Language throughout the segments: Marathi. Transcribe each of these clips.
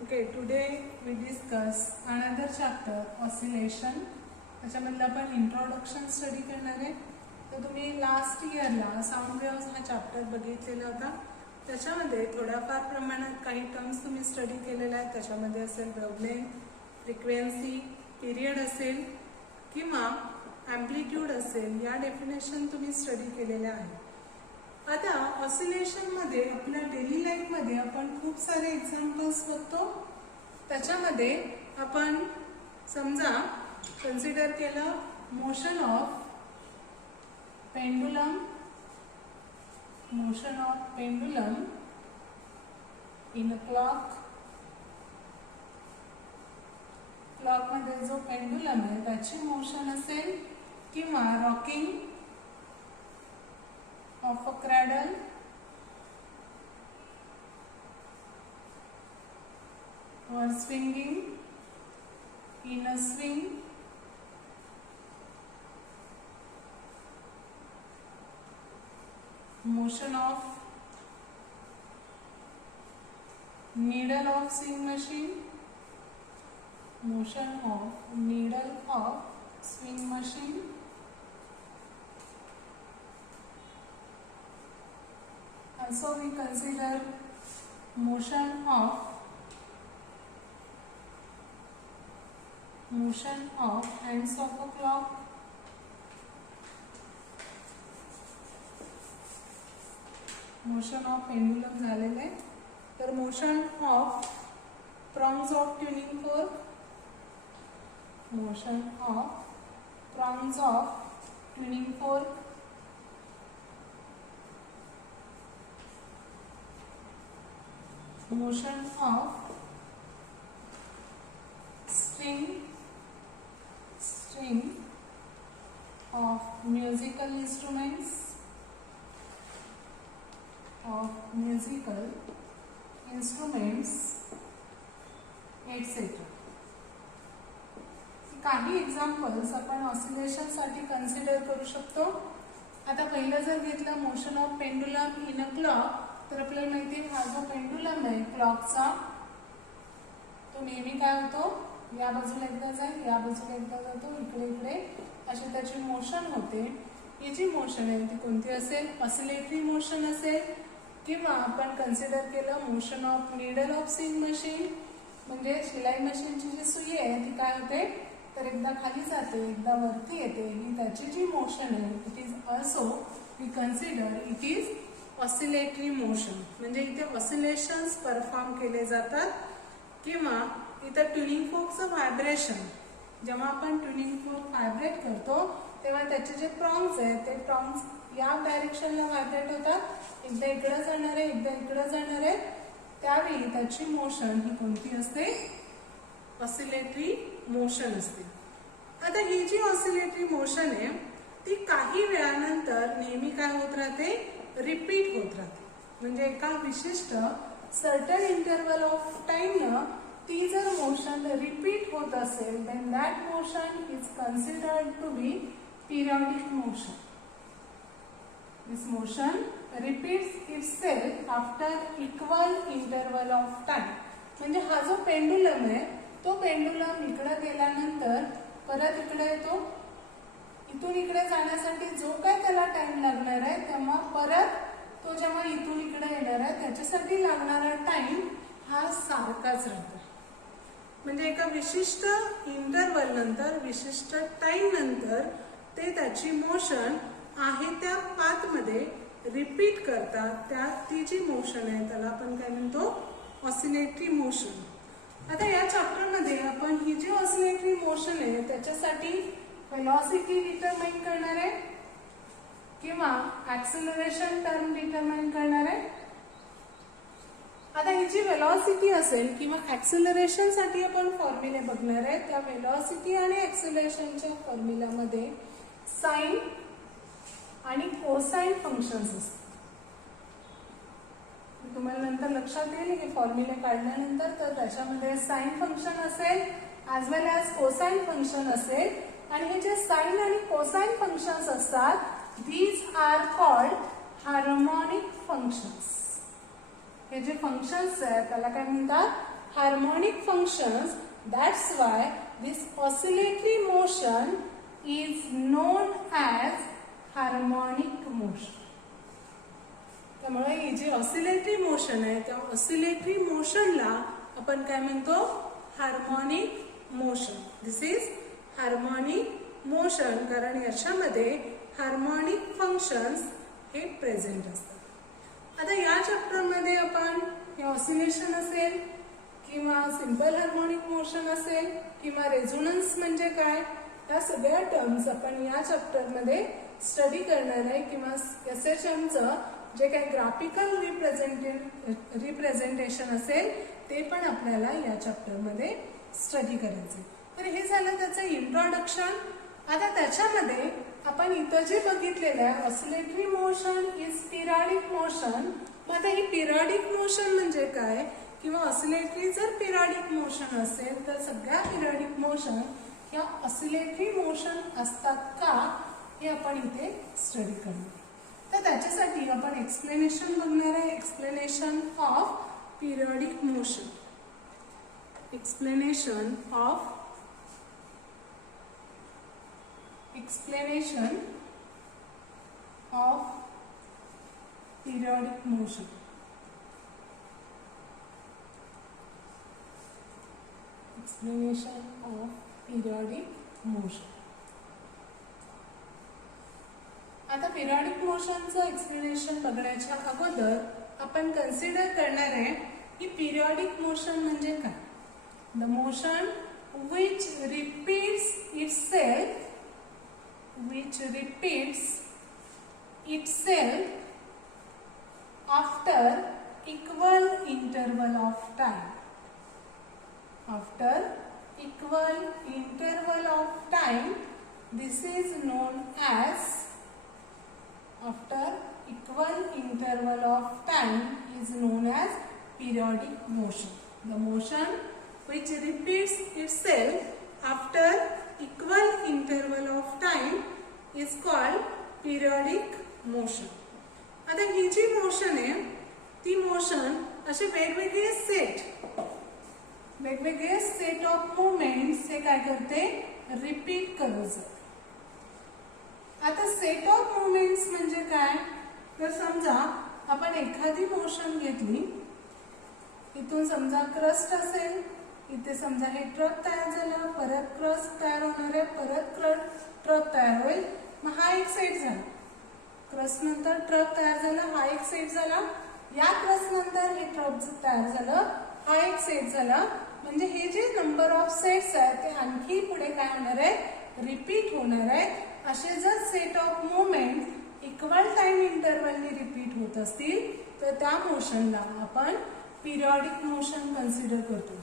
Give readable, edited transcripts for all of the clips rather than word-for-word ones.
Okay, today we discuss another chapter, oscillation. त्याच्यामधलं आपण इंट्रोडक्शन स्टडी करणार आहे. तर तुम्ही लास्ट इयरला साऊंड वेव्स हा चॅप्टर बघितलेला होता. त्याच्यामध्ये थोड्याफार प्रमाणात काही टर्म्स तुम्ही स्टडी केलेले आहेत. त्याच्यामध्ये असेल वेव्हलेंथ, फ्रिक्वेन्सी, पिरियड असेल किंवा ॲम्प्लिट्यूड असेल, या डेफिनेशन तुम्ही स्टडी केलेल्या आहेत. आता ऑसिलेशन मध्ये आपल्या डेली लाईफ मध्ये आपण खूप सारे एक्झाम्पल्स बघतो. त्याच्यामध्ये आपण समजा कन्सिडर केलं motion of pendulum in a clock मध्ये जो पेंडुलम आहे त्याची मोशन असेल किंवा rocking of a cradle or swinging in a swing, motion of needle of swing machine, motion of needle of swing machine, also we consider motion of hands of a clock, motion of pendulum झालेले. तर motion of prongs of tuning fork, motion of prongs of tuning fork, motion of string of musical instruments, etc. काही एक्झाम्पल्स आपण ऑसिलेशन साठी कन्सिडर करू शकतो. आता पहिलं जर घेतलं motion of pendulum in a clock, तर आपल्याला माहिती आहे हा जो पेंडुलम आहे क्लॉकचा तो नेहमी काय होतो, या बाजूला एकदा जाईल, या बाजूला एकदा जातो, इकडे इकडे अशी त्याची मोशन होते. ही जी मोशन आहे ती कोणती असेल, ऑसिलेटरी मोशन असेल. किंवा आपण कन्सिडर केलं motion of needle of swing machine, म्हणजे शिलाई मशीनची जी सुई आहे ती काय होते, तर एकदा खाली जाते एकदा वरती येते. ही त्याची जी मोशन आहे it is also we consider it is oscillatory motion. म्हणजे इथे ऑसिलेशन्स परफॉर्म केले जातात. किंवा इथं ट्युनिंग फोर्कचं व्हायब्रेशन, जेव्हा आपण ट्युनिंग फोर्क व्हायब्रेट करतो तेव्हा त्याचे जे प्रॉन्ग्स आहेत ते प्रॉन्ग्स या डायरेक्शनला व्हायब्रेट होतात, एकदा इकडं जाणार आहे एकदा इकडं जाणार आहे. त्यावेळी त्याची मोशन ही कोणती असते, ऑसिलेटरी मोशन असते. आता ही जी ऑसिलेटरी मोशन आहे ती काही वेळानंतर नेहमी काय होत राहते, रिपीट होत राहते. म्हणजे एका विशिष्ट सर्टन इंटरवल ऑफ टाइम ती जर मोशन रिपीट होत असेल then that motion is considered to be periodic motion. This motion repeats itself after equal interval of time. म्हणजे हा जो पेंडुलम आहे तो पेंडुलम इकडे गेल्यानंतर परत इकडे येतो. इथून इकडे जाण्यासाठी जो काय त्याला टाइम लागणार आहे तेव्हा परत तो जेव्हा इथून इकडे येणार आहे त्याच्यासाठी लागणारा टाइम हा सारखाच राहतो. म्हणजे एका विशिष्ट इंटरवल नंतर विशिष्ट टाइम नंतर ते त्याची मोशन आहे त्या पाथ मध्ये रिपीट करतात. त्या ती जी मोशन आहे त्याला आपण काय म्हणतो, ऑसिलेटरी मोशन. आता या चॅप्टर मध्ये आपण ही जी ऑसिलेटरी मोशन आहे त्याच्यासाठी वेलॉसिटी डिटरमाइन करणार आहे किंवा ऍक्सेलरेशन टर्म डिटरमाइन करणार आहे. आता ही जी वेलॉसिटी असेल किंवा ऍक्सेलरेशन साठी आपण फॉर्म्युले बघणार आहे. त्या वेलॉसिटी आणि ऍक्सेलरेशनच्या फॉर्म्युल्यामध्ये साइन आणि कोसाइन फंक्शन्स असतात. तुम्हाला नंतर लक्षात येईल की फॉर्म्युले काढल्यानंतर तर त्याच्यामध्ये साइन फंक्शन असेल ॲज वेल ॲज कोसाइन फंक्शन असेल. आणि हे जे साइन आणि कोसाइन फंक्शन्स असतात these are called harmonic functions. हे जे फंक्शन्स आहेत त्याला काय म्हणतात, harmonic functions. That's why this oscillatory motion is known as harmonic motion. त्यामुळे ही जी ऑसिलेटरी मोशन आहे त्या ऑसिलेटरी मोशनला आपण काय म्हणतो, harmonic motion. This is harmonic motion, कारण याच्यामध्ये हार्मोनिक फंक्शन्स हे प्रेझेंट असतात. आता या चॅप्टर मध्ये आपण हे ऑसिलेशन असेल किंवा सिंपल हार्मोनिक मोशन असेल किंवा रेझोनन्स म्हणजे काय, या सगळ्या टर्म्स आपण या चॅप्टर मध्ये स्टडी करणार आहे. किंवा एसएचएमचं जे काही ग्राफिकल रिप्रेझेंटेशन असेल ते पण आपल्याला या चॅप्टर मध्ये स्टडी करायचे. तर हे झालं त्याचं इंट्रोडक्शन. आता त्याच्यामध्ये आपण इथं जे बघितलेलं आहे oscillatory motion is periodic motion. मग आता ही पिरियडिक मोशन म्हणजे काय किंवा ऑसिलेटरी जर पिरियडिक मोशन असेल तर सगळ्या पिरियडिक मोशन या ऑसिलेटरी मोशन असतात का हे आपण इथे स्टडी करणार. तर त्याच्यासाठी आपण एक्सप्लेनेशन बघणार आहे. Explanation of periodic motion. Explanation of periodic motion. Explanation of periodic motion. आता पिरियडिक मोशनचं एक्सप्लेनेशन बघण्याच्या अगोदर आपण कन्सिडर करणार आहे की पिरियडिक मोशन म्हणजे काय. The motion which repeats itself after equal interval of time. After equal interval of time, this is known as periodic motion. The motion which repeats itself after equal interval of time is called periodic motion. आता ही जी मोशन आहे ती मोशन असे वेगवेगळे सेट ऑफ मुवमेंट्स हे काय करते, रिपीट करत जाते. आता सेट ऑफ मुवमेंट्स म्हणजे काय, तर समजा आपण एखादी मोशन घेतली, इथून समजा क्रस्ट असेल, इथे समजा हे ट्रक तयार झालं, परत क्रस्ट तयार होणार आहे, परत ट्रक तयार होईल. मग हा एक सेट झाला. क्रस्ट नंतर ट्रक तयार झाला, हा एक सेट झाला. या क्रस्ट नंतर हे ट्रक तयार झालं, हा एक सेट झाला. म्हणजे हे जे नंबर ऑफ सेट्स आहेत ते आणखी पुढे काय होणार आहे, रिपीट होणार आहे. असे जर set of movement equal time इंटरवलनी रिपीट होत असतील तर त्या मोशनला आपण पिरियडिक मोशन कन्सिडर करतो.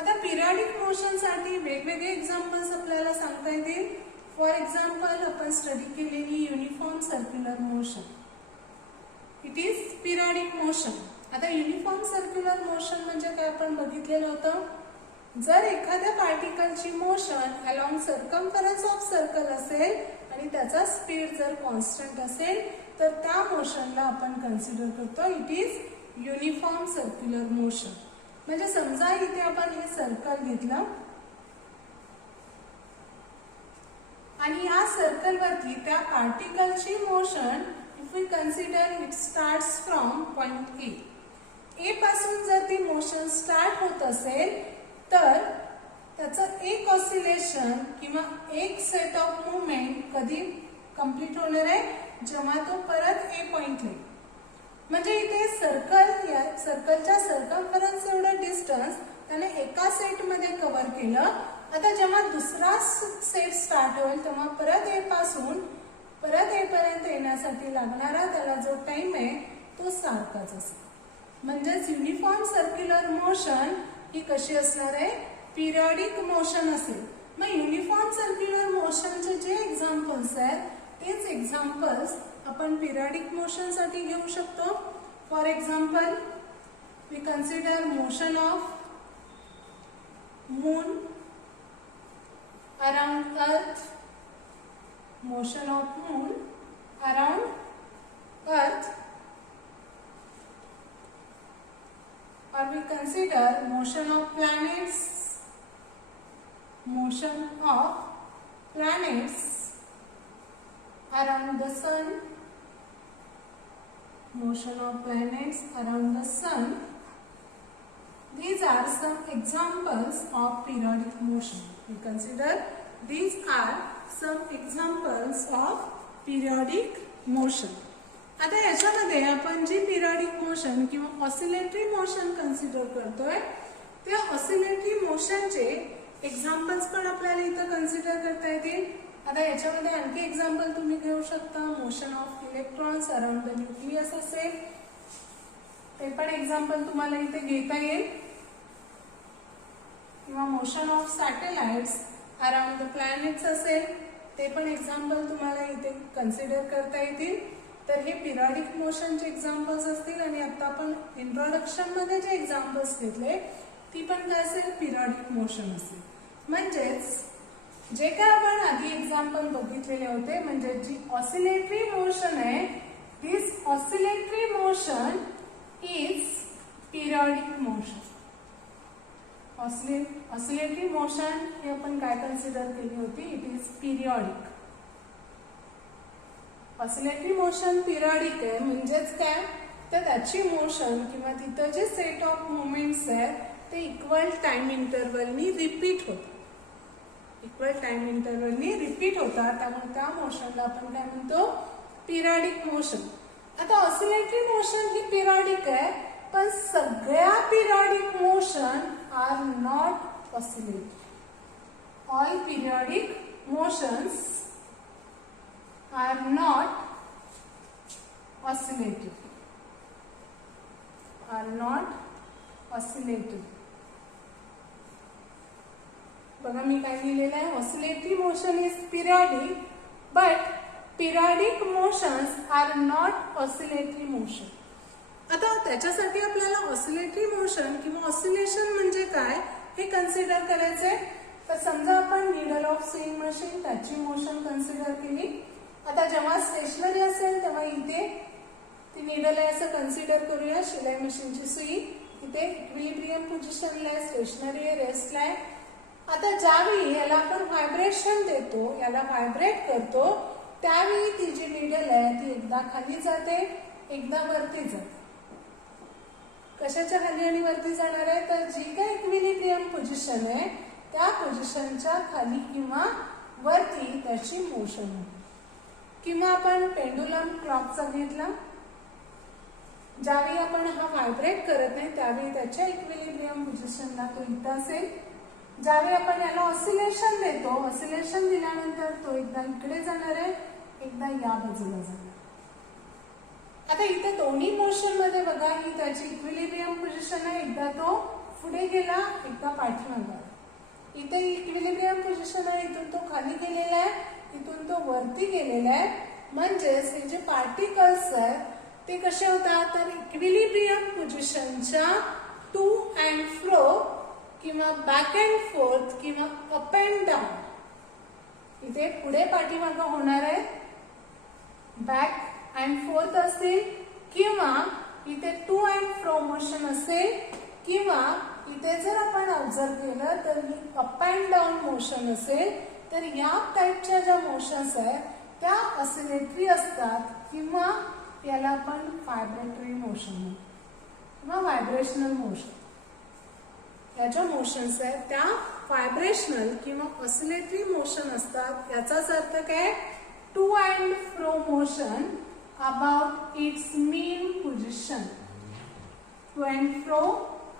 आता पिरियडिक मोशन साठी वेगवेगळे एक्झाम्पल्स आपल्याला सांगता येतील. फॉर एक्झाम्पल आपण स्टडी केलेली uniform circular motion, it is periodic motion. आता युनिफॉर्म सर्क्युलर मोशन म्हणजे काय आपण बघितलेलं होतं, जर एखाद्या पार्टिकलची motion along circumference of circle असेल आणि त्याचा स्पीड जर कॉन्स्टंट असेल तर त्या मोशनला आपण कन्सिडर करतो it is uniform circular motion. म्हणजे समजा इथे आपण हे सर्कल घेतलं आणि या सर्कल वरती त्या पार्टिकलची motion if we consider it starts from point A पासून जर ती मोशन स्टार्ट होत असेल तर त्याचं एक ऑसिलेशन किंवा एक सेट ऑफ मुवमेंट कधी कंप्लीट होणार आहे, जेव्हा तो परत ए पॉइंट येईल. म्हणजे इथे सर्कलच्या सर्कम्फरन्स एवढं डिस्टन्स त्याने एका सेट मध्ये कव्हर केलं. आता जेव्हा दुसरा सेट स्टार्ट होईल तेव्हा परत ए पासून परत ए पर्यंत येण्यासाठी लागणारा त्याला जो टाइम आहे तो सारखाच असेल. म्हणजेच युनिफॉर्म सर्क्युलर मोशन ही कशी असणार आहे, पिरियडिक मोशन असेल. मग युनिफॉर्म सर्क्युलर मोशनचे जे एक्झाम्पल्स आहेत तेच एक्झाम्पल्स आपण पिरियडिक मोशन साठी घेऊ शकतो. For example we consider motion of moon around earth, motion of moon around earth or we consider motion of planets around the sun, motion of planets around the sun. These are some examples of periodic motion. We consider these are some examples of periodic motion. आता याच्यामध्ये आपण जी पिरियडिक मोशन किंवा ऑसिलेटरी मोशन कन्सिडर करतोय त्या ऑसिलेटरी मोशनचे एक्झाम्पल्स पण आपल्याला इथं कन्सिडर करता येतील. आता याच्यामध्ये आणखी एक्झाम्पल तुम्ही घेऊ शकता. Motion of electrons around the nucleus असेल, ते पण एक्झाम्पल तुम्हाला इथे घेता येईल. किंवा motion of satellites around the planets असेल, ते पण एक्झाम्पल तुम्हाला इथे कन्सिडर करता येतील. तर हे पिरियडिक मोशनचे एक्झाम्पल्स असतील. आणि आता आपण इंट्रोडक्शन मध्ये जे एक्झाम्पल्स घेतले ती पण काय असेल, पिरियडिक मोशन असेल. म्हणजेच जे काय आपण आधी एक्झाम्पल बघितलेले होते, म्हणजे जी ऑसिलेटरी मोशन आहे, this oscillatory motion is periodic motion. Oscillatory motion हे आपण काय कन्सिडर केली होती, it is periodic. Oscillatory motion periodic आहे म्हणजेच काय, तर त्याची मोशन किंवा तिथं जे सेट ऑफ मुवमेंट्स आहेत ते इक्वल टाइम इंटरवलनी रिपीट होतात. इक्वल टाइम इंटरवलनी रिपीट होतात, त्यामुळे त्या मोशनला आपण काय म्हणतो, पिरियडिक मोशन. आता ऑसिलेटरी मोशन ही पिरियडिक आहे, पण सगळ्या periodic motion are not oscillatory. All periodic motions are not oscillating. बघा मी काय लिहिलेलं आहे, oscillatory motion is periodic but periodic motions are not oscillatory motion. आता त्याच्यासाठी आपल्याला ऑसिलेटरी मोशन किंवा ऑसिलेशन म्हणजे काय हे कन्सिडर करायचंय. तर समजा आपण नीडल ऑफ सेइंग मशीन त्याची मोशन कन्सिडर केली. आता जेव्हा स्टेशनरी असेल तेव्हा इथे ती नीडल आहे असं कन्सिडर करूया. शिलाई मशीनची सुई इथे इक्विलिब्रियम पोझिशनला आहे, स्टेशनरी आहे, रेस्टला आहे. आता ज्यावेळी याला आपण व्हायब्रेशन देतो, याला व्हायब्रेट करतो, त्यावेळी ती जी नीडल आहे ती एकदा खाली जाते, एकदा वरती जाते. कशाच्या खाली आणि वरती जाणार आहे, तर जी काय इक्विलिब्रियम पोझिशन आहे त्या पोझिशनच्या खाली किंवा वरती त्याची मोशन होते. किंवा आपण पेंडुलम क्लॉकचा घेतला, ज्यावेळी आपण हा व्हायब्रेट करत नाही त्यावेळी त्याच्या इक्विलिब्रियम पोझिशनला तो इथं असेल. ज्यावेळी आपण याला ऑसिलेशन देतो, ऑसिलेशन दिल्यानंतर तो एकदा इकडे जाणार आहे, एकदा या बाजूला जाणार. आता इथे दोन्ही मोशन मध्ये बघा ही त्याची इक्विलिब्रियम पोझिशन आहे, एकदा तो पुढे गेला, एकदा पाठीमागे. इथे इक्विलिब्रियम पोझिशन आहे, इथून तो खाली गेलेला आहे, इथून तो वरती गेलेला आहे. म्हणजेच हे जे पार्टिकल्स आहेत ते कसे होतात, तर इक्विलिब्रियम पोझिशनच्या टू अँड फ्रो किंवा बॅक अँड फोर्थ किंवा अप अँड डाऊन, इथे पुढे पाठीमागे होणार आहे, बॅक अँड फोर्थ असेल, किंवा इथे टू अँड फ्रो मोशन असेल, किंवा इथे जर आपण ऑब्झर्व केलं तर ही अप अँड डाऊन मोशन असेल. तर या टाइपच्या ज्या मोशन्स आहेत त्या ऑसिलेटरी असतात किंवा याला आपण व्हायब्रेटरी मोशन किंवा व्हायब्रेशनल मोशन. या ज्या मोशन्स आहेत त्या व्हायब्रेशनल किंवा ऑसिलेटरी मोशन असतात. याचाच अर्थ काय, to and fro motion about its mean position. To and fro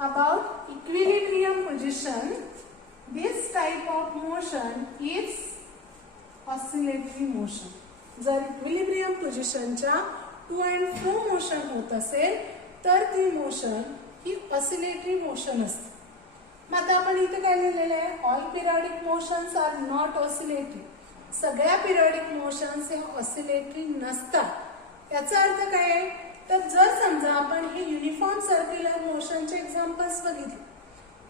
about equilibrium position. This type of motion is oscillatory motion. जर इक्विलिब्रियम पोझिशनच्या टू अँड फ्रो मोशन होत असेल तर ती मोशन ही ऑसिलेटरी मोशन असते. मग आता आपण इथे काय लिहिलेलं आहे, all periodic motions are not oscillatory. सगळ्या पिरियडिक मोशन्स हे ऑसिलेटरी नसतात. याचा अर्थ काय आहे, तर जर समजा आपण हे युनिफॉर्म सर्क्युलर मोशनचे एक्झाम्पल्स बघितले,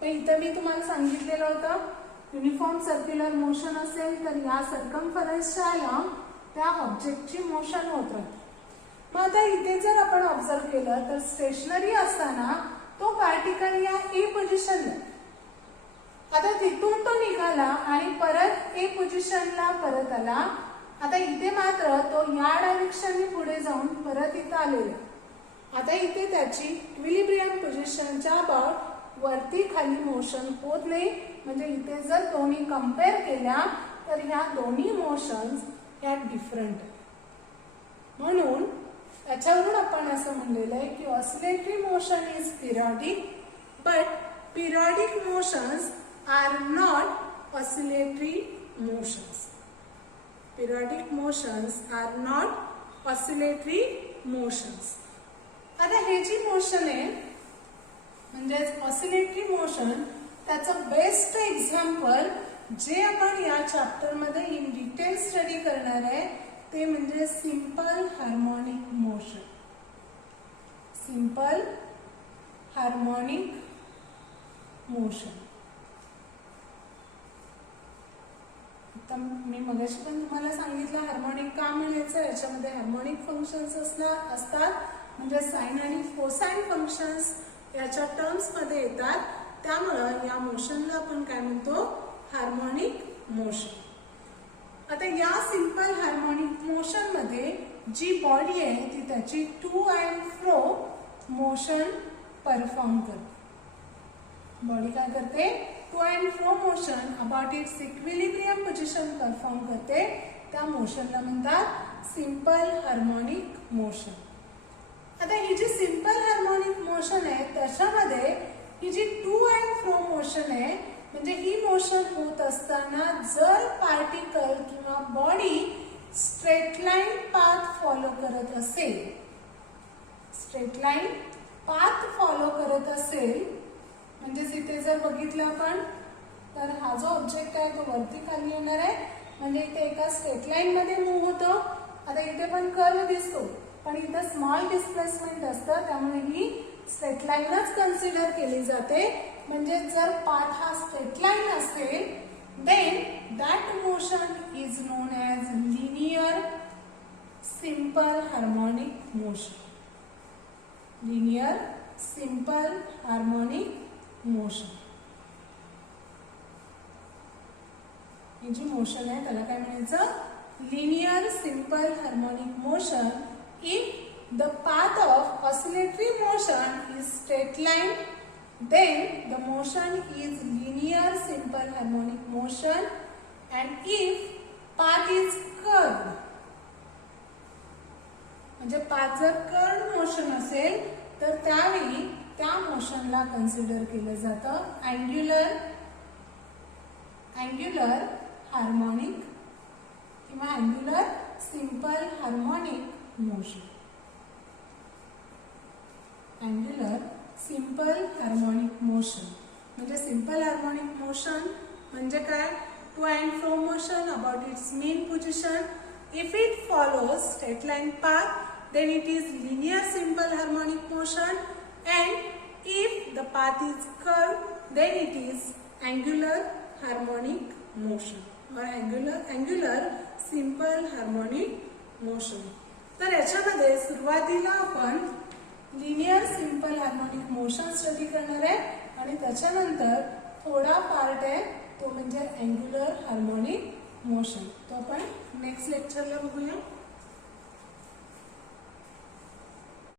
पण इथं मी तुम्हाला सांगितलेलं होतं युनिफॉर्म सर्क्युलर मोशन असेल तर या सर्कम्फरन्सच्या अलॉंग त्या ऑब्जेक्टची मोशन होत राहते. मग आता इथे जर आपण ऑब्झर्व केलं तर स्टेशनरी असताना तो पार्टिकल या ए पोझिशनला, आता तिथून तो निघाला आणि परत ए पोझिशनला परत आला. आता इथे मात्र तो या डायरेक्शनने पुढे जाऊन परत इथं आलेला. आता इथे त्याची इक्विलिब्रियम पोझिशनच्या अबाउट वरती खाली मोशन होत नाही. म्हणजे इथे जर दोन्ही कंपेअर केल्या तर ह्या दोन्ही मोशन्स ह्या डिफरंट. म्हणून त्याच्यावरून आपण असं म्हणलेलं आहे की oscillatory motion is periodic, but periodic motions are not oscillatory motions. Periodic motions are not oscillatory motions. आता हे जी मोशन आहे म्हणजे ऑसिलेटरी मोशन, त्याचं बेस्ट एक्झाम्पल जे आपण या चॅप्टर मध्ये इन डिटेल स्टडी करणार आहे ते म्हणजे simple harmonic motion. Simple harmonic motion. आता मी मगाशी पण तुम्हाला सांगितलं हार्मोनिक का म्हणायचं. याच्यामध्ये हार्मोनिक फंक्शन्स असतात म्हणजे साइन आणि कोसाइन फंक्शन्स याच्या टर्म्स मध्ये येतात. त्यामुळं या मोशनला आपण काय म्हणतो, हार्मोनिक मोशन. आता या सिंपल हार्मोनिक मोशन मध्ये जी बॉडी आहे ती त्याची to and fro motion perform करते. बॉडी काय करते, to and fro motion about its equilibrium position perform करते. त्या मोशनला म्हणतात सिंपल हार्मोनिक मोशन. आता ही जी सिंपल हार्मोनिक मोशन आहे त्याच्यामध्ये ही जी टू अँड फ्रो मोशन आहे म्हणजे ही मोशन होत असताना जर पार्टिकल किंवा body straight line path follow करत असेल, स्ट्रेट लाईन पाथ फॉलो करत असेल म्हणजे इथे जर बघितलं आपण तर हा जो ऑब्जेक्ट आहे तो वरती खाली येणार आहे म्हणजे इथे एका स्ट्रेट लाईन मध्ये मूव्ह होतो. आता इथे पण कर्व दिसतो पण इथे स्मॉल डिस्प्लेसमेंट असतं त्यामुळे ही स्ट्रेट लाईनच कन्सिडर केली जाते. म्हणजे जर पाथ हा स्ट्रेट लाईन असेल then that motion is known as linear simple harmonic motion. Linear simple harmonic motion. ही जी मोशन आहे त्याला काय म्हणायचं, linear simple harmonic motion. If the path of oscillatory motion is straight line, then the motion is linear simple harmonic motion. And if path is curved, म्हणजे path जर curved motion असेल तर त्यावेळी त्या मोशनला कन्सिडर केलं जातं अँग्युलर हार्मोनिक किंवा angular simple harmonic motion. Angular simple harmonic motion म्हणजे सिंपल हार्मोनिक मोशन म्हणजे काय, to and fro motion about its mean position. If it follows straight line path then it is linear simple harmonic motion, and if the path is curved then it is angular harmonic motion or angular simple harmonic motion. तर याच्यामध्ये सुरुवातीला आपण linear simple harmonic motion study करणार आहे आणि त्याच्यानंतर थोडा पार्ट आहे तो म्हणजे अँग्युलर हार्मोनिक मोशन. तो आपण नेक्स्ट लेक्चरला बघूया.